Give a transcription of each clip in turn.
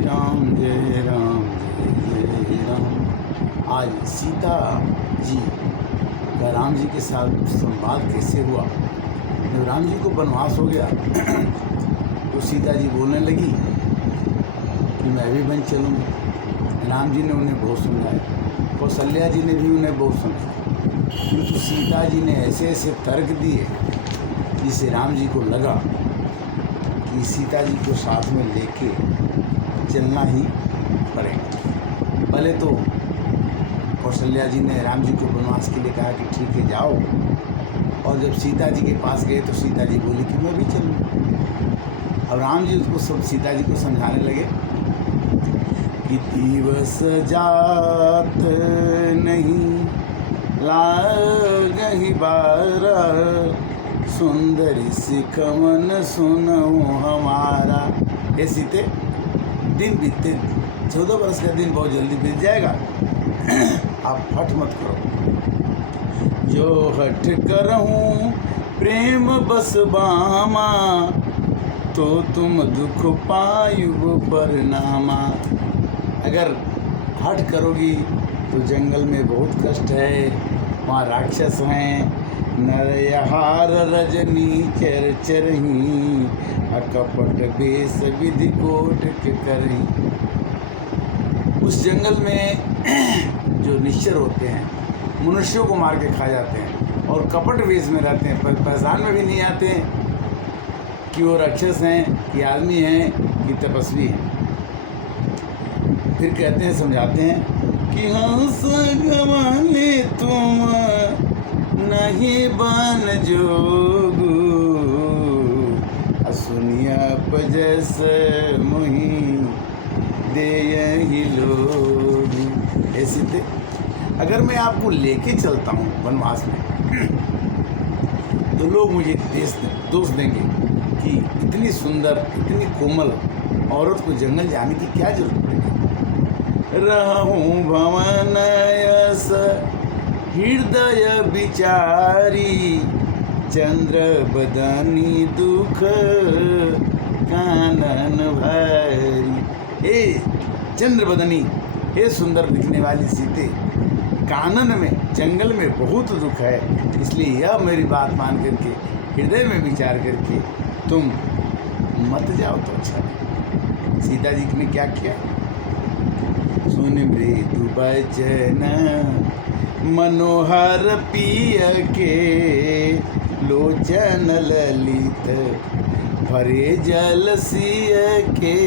राम जय राम जय जय राम। आज सीता जी का राम जी के साथ संवाद कैसे हुआ। जब राम जी को वनवास हो गया तो सीता जी बोलने लगी कि मैं भी वन चलूँगी। राम जी ने उन्हें बहुत समझाया, कौशल्या जी ने भी उन्हें बहुत समझाया, किंतु सीता जी ने ऐसे ऐसे तर्क दिए जिससे राम जी को लगा कि सीता जी को साथ में लेके चलना ही पड़ेगा। पहले तो कौशल्या जी ने राम जी को वनवास के लिए कहा कि ठीक है जाओ, और जब सीता जी के पास गए तो सीता जी बोली कि मैं भी चलूँ। अब राम जी उसको सब सीता जी को समझाने लगे कि दिवस जात नहीं लागहि बारा, सुंदरी सिखवन सुनो हमारा। हे सीते, दिन बीतते 14 वर्ष का दिन बहुत जल्दी बीत जाएगा, आप हठ मत करो। जो हठ करहूँ प्रेम बस बामा, तो तुम दुख पायु परिणामा। अगर हठ करोगी तो जंगल में बहुत कष्ट है, वहाँ राक्षस हैं, नरयहार रजनी चर चरही, अकपट बेस विधि कोट के करही। उस जंगल में जो निश्चर होते हैं मनुष्यों को मार के खा जाते हैं और कपट वेश में रहते हैं, पर पहचान में भी नहीं आते हैं कि वो राक्षस हैं कि आदमी हैं कि तपस्वी हैं। फिर कहते हैं, समझाते हैं कि हंस गवाने तुम नहीं बन जोगु, असुनिया पजस मुहि दे ही लोग। ऐसे थे, अगर मैं आपको लेके चलता हूँ वनवास में तो लोग मुझे दोष देंगे कि इतनी सुंदर इतनी कोमल औरत को जंगल जाने की क्या जरूरत पड़ेगी। रहूं भवन यस हृदय विचारी, चंद्र बदनी दुख कानन भारी। हे चंद्र बदनी, हे सुंदर दिखने वाली सीते, कानन में जंगल में बहुत दुख है, इसलिए यह मेरी बात मान करके हृदय में विचार करके तुम मत जाओ तो अच्छा। सीता जी ने क्या किया, सुन मृदु बचन मनोहर पिय के, लोचन ललित भरे जल सिय के।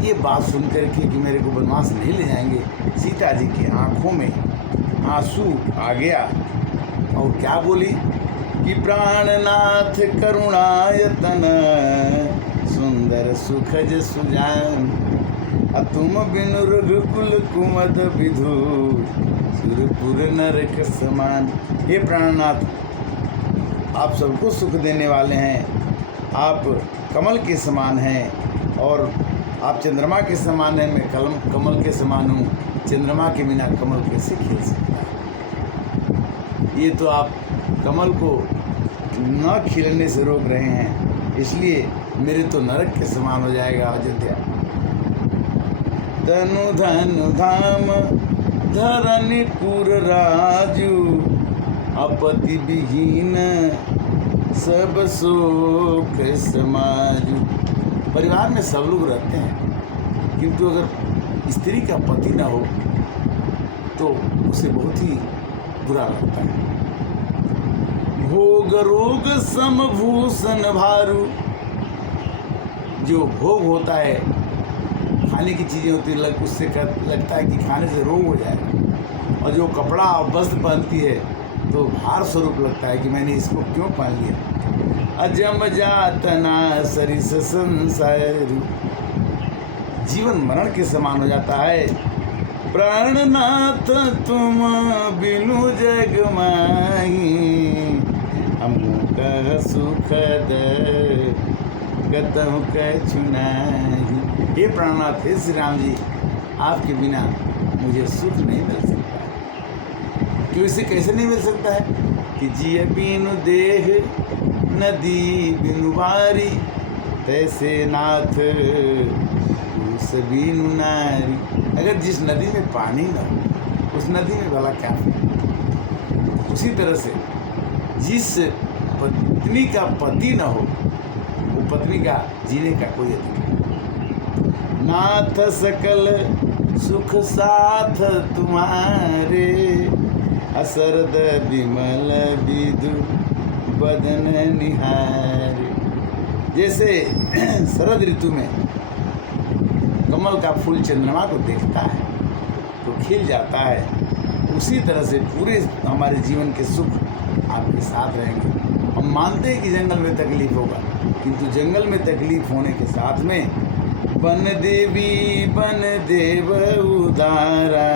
ये बात सुन करके कि मेरे को वनवास नहीं ले जाएंगे, सीता जी की आंखों में आंसू आ गया और क्या बोली कि प्राणनाथ करुणायतन, सुंदर सुखज सुजान, तुम बिनु रघुकुल कुमद विधु, सुरपुर नरक समान। हे प्राणनाथ, आप सबको सुख देने वाले हैं, आप कमल के समान हैं और आप चंद्रमा के समान हैं, मैं कमल के समान हूँ। चंद्रमा के बिना कमल कैसे खिल सकता है। ये तो आप कमल को न खिलने से रोक रहे हैं, इसलिए मेरे तो नरक के समान हो जाएगा अयोध्या। धनु धनु धाम धरनीपुर राजू, अपति विहीन सब शोक समाजू। परिवार में सब लोग रहते हैं, किंतु अगर स्त्री का पति ना हो तो उसे बहुत ही बुरा लगता है। भोग रोग समभूषण भारू, जो भोग होता है, खाने की चीज़ें होती है, उससे लगता है कि खाने से रोग हो जाएगा, और जो कपड़ा और वस्त्र पहनती है तो भार स्वरूप लगता है कि मैंने इसको क्यों पहन लिया। अजम जातना सरिस संसार, जीवन मरण के समान हो जाता है। प्राणनाथ तुम बिनु जग माही, हम कह सुखद गतम कछु नाही। हे प्राणनाथ, हे श्री राम जी, आपके बिना मुझे सुख नहीं मिल सकता है। क्यों, इसे कैसे नहीं मिल सकता है कि जिय बिनु देह नदी बिनु बारी, तैसे नाथ उस बीनु नारी। अगर जिस नदी में पानी न हो उस नदी में भला क्या फायदा। उसी तरह से जिस पत्नी का पति न हो वो पत्नी का जीने का कोई अधिकार नहीं। नाथ सकल सुख साथ तुम्हारे, असरद विमल विधु बदन निहारे। जैसे शरद ऋतु में कमल का फूल चंद्रमा को देखता है तो खिल जाता है, उसी तरह से पूरे हमारे जीवन के सुख आपके साथ रहेंगे। हम मानते हैं कि जंगल में तकलीफ होगा, किंतु जंगल में तकलीफ होने के साथ में बन देवी बन देव उदारा,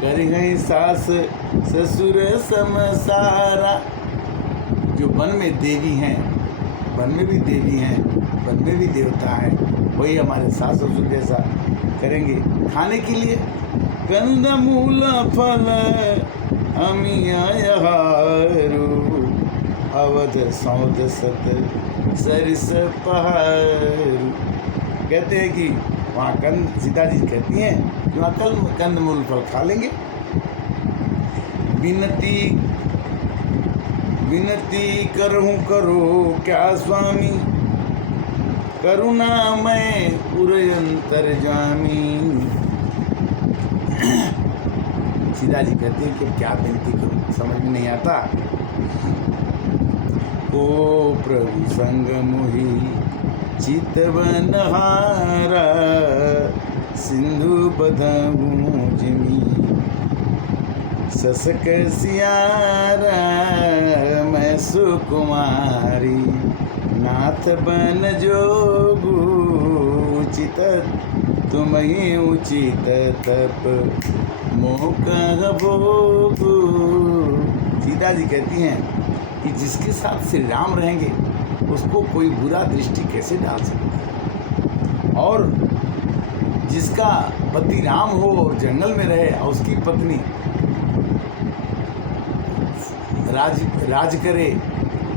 करिहै सास ससुर समसारा। जो वन में देवी हैं, वन में भी देवी हैं, वन में भी देवता है, वही हमारे सास ससुर जैसा करेंगे खाने के लिए। कंद मूल फल अमियाहारू, अवध सौद सत सरिस पहाड़ू। कहते हैं कि वहाँ कंद, सीता जी कहती हैं कि वहाँ कंद मूल फल खा लेंगे। विनती करहूँ करो क्या स्वामी, करुणामय पुरंतरजामी। सीता जी कहती हैं कि क्या विनती करूँ, समझ में नहीं आता। ओ प्रभु संग मोहि चितवनहारा, सिंधु बधऊँ जिमी ससक सियारा। मैं सुकुमारी नाथ बन जोगू, उचित तुम ही उचित तप मोह भोगू। सीता जी कहती हैं कि जिसके साथ श्री राम रहेंगे उसको कोई बुरा दृष्टि कैसे डाल सकता, और जिसका पति राम हो और जंगल में रहे और उसकी पत्नी राज करे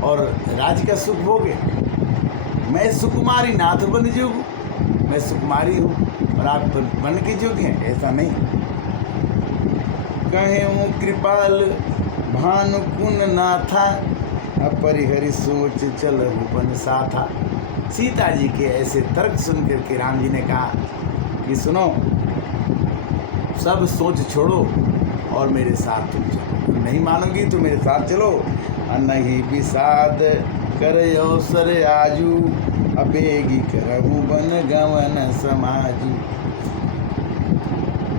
और राज का सुख भोगे। मैं सुकुमारी नाथ बन जोगू, मैं सुकुमारी हूँ और आप बन के जोगी हैं, ऐसा नहीं। कहे हूँ कृपाल भानुकुन नाथा, अपरिहरि सोच चलहु बन साथा। सीता जी के ऐसे तर्क सुन करके राम जी ने कहा कि सुनो, सब सोच छोड़ो और मेरे साथ तुम चलो। नहीं मानोगी तो मेरे साथ चलो। नहीं विषाद कर अवसर आजू, अबेगी करहु बन गवन समाजू।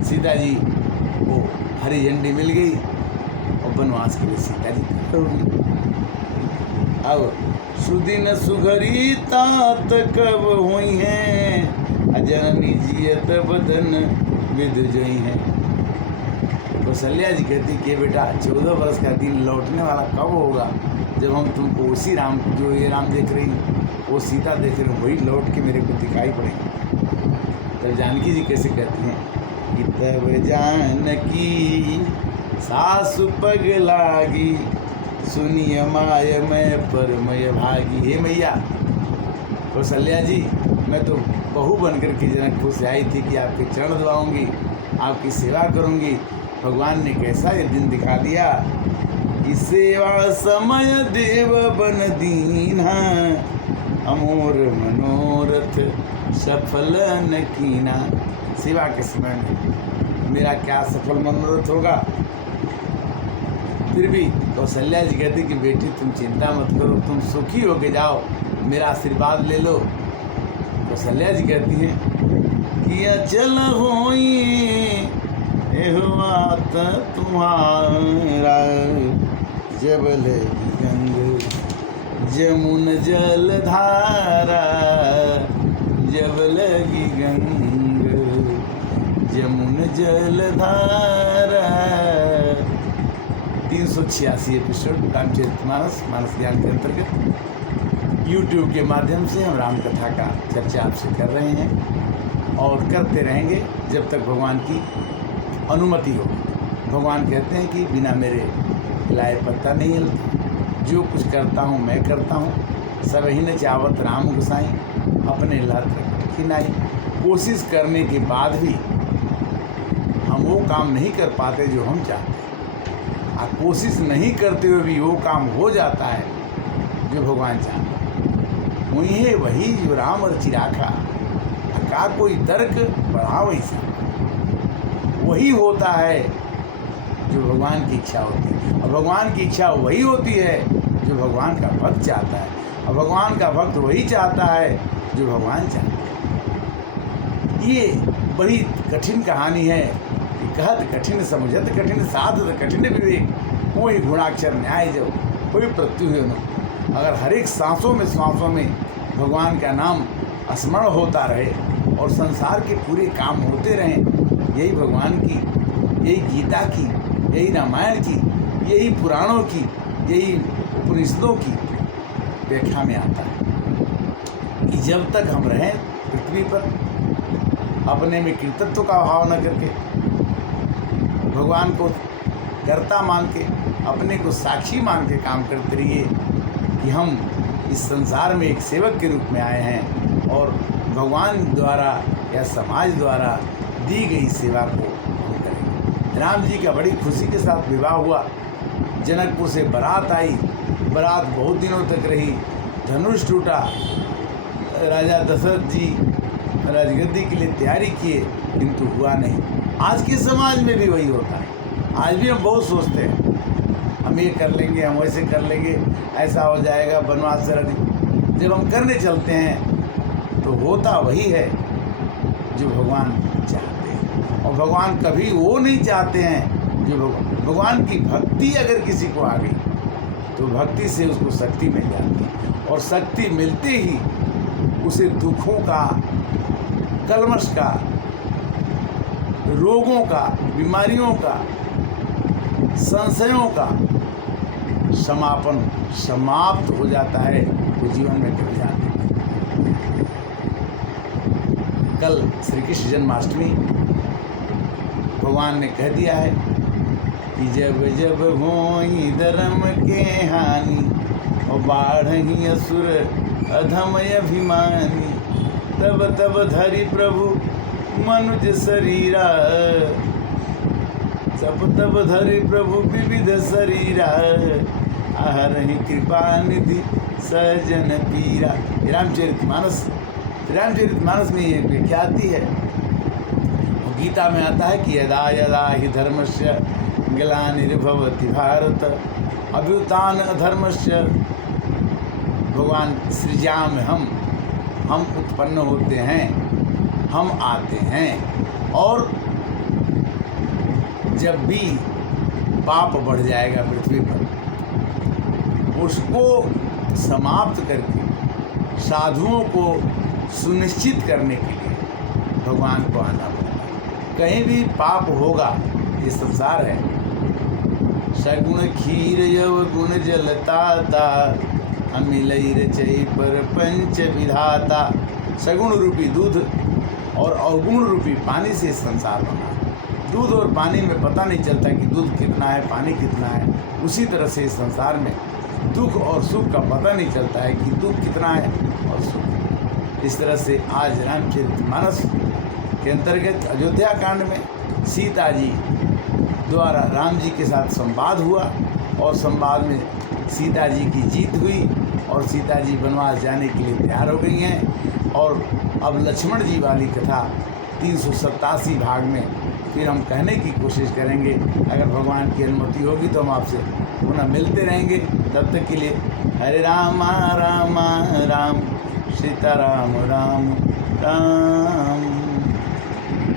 सीता जी को हरी झंडी मिल गई और वनवास के लिए सीता जी तैयार हो गई। अब सुदिन सुघरी तात कब हुई हैं, अजननी जियत बदन विद जई हैं। कौशल्या जी कहती कि बेटा 14 वर्ष का दिन लौटने वाला कब होगा, जब हम तुमको उसी राम, जो ये राम देख रही वो सीता देख रही वही लौट के मेरे को दिखाई पड़ेंगे। तब जानकी जी कैसे कहती हैं कि तब जानकी सासु पग लागी, सुनिय माय मैं परमय भागी। हे मैया कौशल्या जी, मैं तो बहू बनकर के जनकपुर से आई थी कि आपके चरण दबाऊंगी, आपकी सेवा करूंगी। भगवान ने कैसा ये दिन दिखा दिया कि सेवा समय देव बन दीना, अमोर मनोरथ सफल न कीना। सेवा के समय में मेरा क्या सफल मनोरथ होगा। फिर भी कौशल्या जी कहती कि बेटी तुम चिंता मत करो, तुम सुखी होके जाओ, मेरा आशीर्वाद ले लो। कौशल्या जी कहती हैं कि अचल होई एहवात तुम्हारा, जबल गंग जमुन जल धारा, जबल की गंग जमुन जल धारा। 386 एपिसोड रामचरितमानस मानस ज्ञान के अंतर्गत यूट्यूब के माध्यम से हम राम कथा का चर्चा आपसे कर रहे हैं और करते रहेंगे जब तक भगवान की अनुमति हो। भगवान कहते हैं कि बिना मेरे लाए पत्ता नहीं हिलता, जो कुछ करता हूँ मैं करता हूँ। सब ही न चावत राम गुसाई, अपने लहत खिनाई। कोशिश करने के बाद भी हम वो काम नहीं कर पाते जो हम चाहते हैं, और कोशिश नहीं करते हुए भी वो काम हो जाता है जो भगवान चाहते हैं। वही वही जो राम और चिराखा का कोई तर्क बढ़ाओ ऐसा, वही होता है जो भगवान की इच्छा होती है। और भगवान की इच्छा वही होती है जो भगवान का भक्त चाहता है, और भगवान का भक्त वही चाहता है जो भगवान चाहता है। ये बड़ी कठिन कहानी है कि कहत कठिन समझत कठिन साधत कठिन विवेक, कोई गुणाक्षर न्याय जो कोई प्रत्यु न। अगर हर एक सांसों में भगवान का नाम स्मरण होता रहे और संसार के पूरे काम होते रहें, यही भगवान की, यही गीता की, यही रामायण की, यही पुराणों की, यही उपनिषदों की व्याख्या में आता है कि जब तक हम रहें पृथ्वी पर, अपने में कृतत्व का भाव न करके, भगवान को कर्ता मान के, अपने को साक्षी मान के काम करते रहिए कि हम इस संसार में एक सेवक के रूप में आए हैं और भगवान द्वारा या समाज द्वारा दी गई सेवा को हम करेंगे। राम जी का बड़ी खुशी के साथ विवाह हुआ। जनकपुर से बारात आई, बारात बहुत दिनों तक रही, धनुष टूटा, राजा दशरथ जी राजगद्दी के लिए तैयारी किए, किंतु हुआ नहीं। आज के समाज में भी वही होता है। आज भी हम बहुत सोचते हैं हम ये कर लेंगे, हम वैसे कर लेंगे, ऐसा हो जाएगा, वनवास से जब हम करने चलते हैं तो होता वही है जो भगवान चाहते हैं। और भगवान कभी वो नहीं चाहते हैं जो भगवान की भक्ति अगर किसी को आ गई तो भक्ति से उसको शक्ति मिल जाती है, और शक्ति मिलते ही उसे दुखों का, कलमश का, रोगों का, बीमारियों का, संशयों का समाप्त हो जाता है, वो जीवन में कट जाते हैं। कल श्री कृष्ण जन्माष्टमी, भगवान ने कह दिया है कि जब जब होई धर्म के हानि और बाढ़ही असुर अधमय अभिमानी, तब तब धरि प्रभु मनुज शरीरा, तब धरि प्रभु विविध शरीरा, आहरहि कृपा निधि सजन पीरा। रामचरितमानस में ये व्याख्या आती है। गीता में आता है कि यदा यदा हि धर्मस्य ग्लानिर्भवति भारत अभ्युत्थान अधर्मस्य, भगवान सृजा में हम उत्पन्न होते हैं, हम आते हैं, और जब भी पाप बढ़ जाएगा पृथ्वी पर, उसको समाप्त करके साधुओं को सुनिश्चित करने के लिए भगवान को आना पड़ता है। कहीं भी पाप होगा, ये संसार है, सगुण खीर यव गुण जलताता, अमिलई रचई पर पंच विधाता। सगुण रूपी दूध और अवगुण रूपी पानी से संसार बना है। दूध और पानी में पता नहीं चलता कि दूध कितना है, पानी कितना है। उसी तरह से इस संसार में दुख और सुख का पता नहीं चलता है कि दुख कितना है और सुख। इस तरह से आज रामचरितमानस के अंतर्गत अयोध्या कांड में सीता जी द्वारा राम जी के साथ संवाद हुआ, और संवाद में सीता जी की जीत हुई और सीता जी वनवास जाने के लिए तैयार हो गई हैं। और अब लक्ष्मण जी वाली कथा 387 भाग में फिर हम कहने की कोशिश करेंगे। अगर भगवान की अनुमति होगी तो हम आपसे पुनः मिलते रहेंगे। तब तक के लिए हरे राम राम राम सीता राम राम राम।